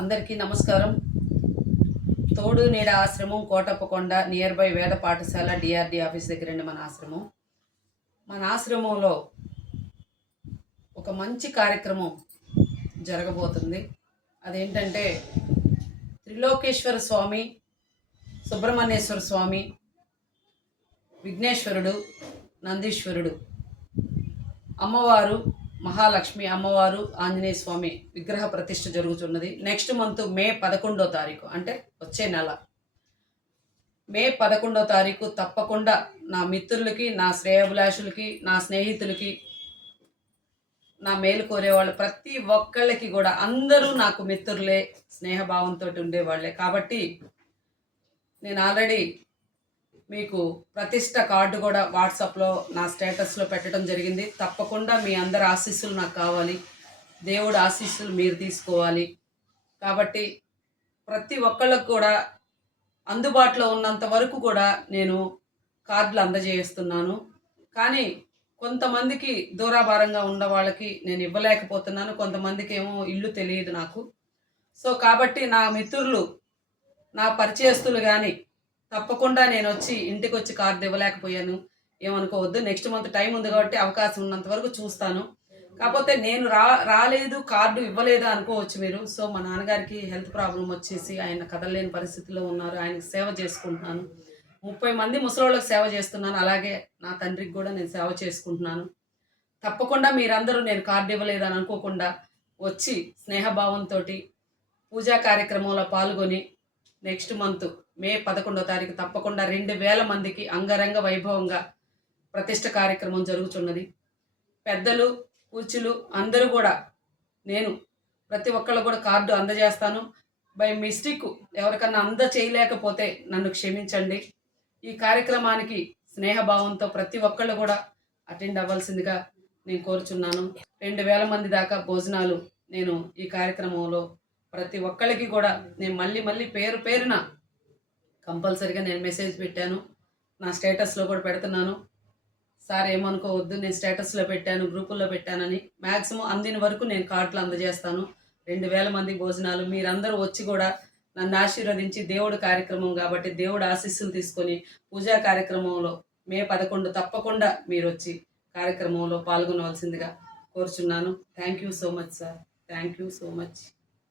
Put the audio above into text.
అందరికీ నమస్కారం. తోడు నీడ ఆశ్రమం కోటప్పకొండ నియర్ బై వేద పాఠశాల డిఆర్డి ఆఫీస్ దగ్గరండి మన ఆశ్రమం. మన ఆశ్రమంలో ఒక మంచి కార్యక్రమం జరగబోతుంది. అదేంటంటే త్రిలోకేశ్వర స్వామి, సుబ్రహ్మణ్యేశ్వర స్వామి, విఘ్నేశ్వరుడు, నందీశ్వరుడు, అమ్మవారు మహాలక్ష్మి అమ్మవారు, ఆంజనేయ స్వామి విగ్రహ ప్రతిష్ఠ జరుగుతున్నది. నెక్స్ట్ మంత్ మే 11వ తారీఖు, అంటే వచ్చే నెల మే 11వ తారీఖు తప్పకుండా నా మిత్రులకి, నా శ్రేయోభిలాషులకి, నా స్నేహితులకి, నా మేలు కోరేవాళ్ళు ప్రతి ఒక్కళ్ళకి కూడా అందరూ నాకు మిత్రులే, స్నేహభావంతో ఉండేవాళ్ళే. కాబట్టి నేను ఆల్రెడీ మీకు ప్రతిష్ట కార్డు కూడా వాట్సాప్లో నా స్టేటస్లో పెట్టడం జరిగింది. తప్పకుండా మీ అందరి ఆశీస్సులు నాకు కావాలి, దేవుడు ఆశీస్సులు మీరు తీసుకోవాలి. కాబట్టి ప్రతి ఒక్కళ్ళకు కూడా అందుబాటులో ఉన్నంత వరకు కూడా నేను కార్డులు అందజేస్తున్నాను. కానీ కొంతమందికి దూరాభారంగా ఉన్న వాళ్ళకి నేను ఇవ్వలేకపోతున్నాను. కొంతమందికి ఏమో ఇల్లు తెలియదు నాకు. సో కాబట్టి నా మిత్రులు, నా పరిచయస్తులు కానీ తప్పకుండా నేను వచ్చి ఇంటికి వచ్చి కార్డు ఇవ్వలేకపోయాను, ఏమనుకోవద్దు. నెక్స్ట్ మంత్ టైం ఉంది కాబట్టి అవకాశం ఉన్నంత వరకు చూస్తాను. కాకపోతే నేను రాలేదు, కార్డు ఇవ్వలేదు అనుకోవచ్చు మీరు. సో మా నాన్నగారికి హెల్త్ ప్రాబ్లం వచ్చేసి ఆయన కదలలేని పరిస్థితిలో ఉన్నారు. ఆయనకు సేవ చేసుకుంటున్నాను. 30 మంది ముసలోళ్ళకి సేవ చేస్తున్నాను. అలాగే నా తండ్రికి కూడా నేను సేవ చేసుకుంటున్నాను. తప్పకుండా మీరందరూ నేను కార్డు ఇవ్వలేదు అని అనుకోకుండా వచ్చి స్నేహభావంతో పూజా కార్యక్రమంలో పాల్గొని నెక్స్ట్ మంత్ మే 11వ తారీఖు తప్పకుండా 2000 మందికి అంగరంగ వైభవంగా ప్రతిష్ఠ కార్యక్రమం జరుగుతున్నది. పెద్దలు, కూర్చులు అందరూ కూడా నేను ప్రతి ఒక్కళ్ళు కూడా కార్డు అందజేస్తాను. బై మిస్టేక్ ఎవరికన్నా చేయలేకపోతే నన్ను క్షమించండి. ఈ కార్యక్రమానికి స్నేహభావంతో ప్రతి ఒక్కళ్ళు కూడా అటెండ్ అవ్వాల్సిందిగా నేను కోరుచున్నాను. 2000 మంది దాకా భోజనాలు నేను ఈ కార్యక్రమంలో ప్రతి ఒక్కళ్ళకి కూడా నేను మళ్ళీ పేరు పేరున కంపల్సరీగా నేను మెసేజ్ పెట్టాను. నా స్టేటస్లో కూడా పెడుతున్నాను. సార్ ఏమనుకోవద్దు, నేను స్టేటస్లో పెట్టాను, గ్రూపుల్లో పెట్టానని. మ్యాక్సిమం అందిన వరకు నేను కార్డులు అందజేస్తాను. 2000 మంది భోజనాలు మీరందరూ వచ్చి కూడా నన్ను ఆశీర్వదించి, దేవుడి కార్యక్రమం కాబట్టి దేవుడు ఆశీస్సులు తీసుకొని పూజా కార్యక్రమంలో మే 11 తప్పకుండా మీరు వచ్చి కార్యక్రమంలో పాల్గొనవలసిందిగా కోరుచున్నాను. Thank you so much sir. Thank you so much.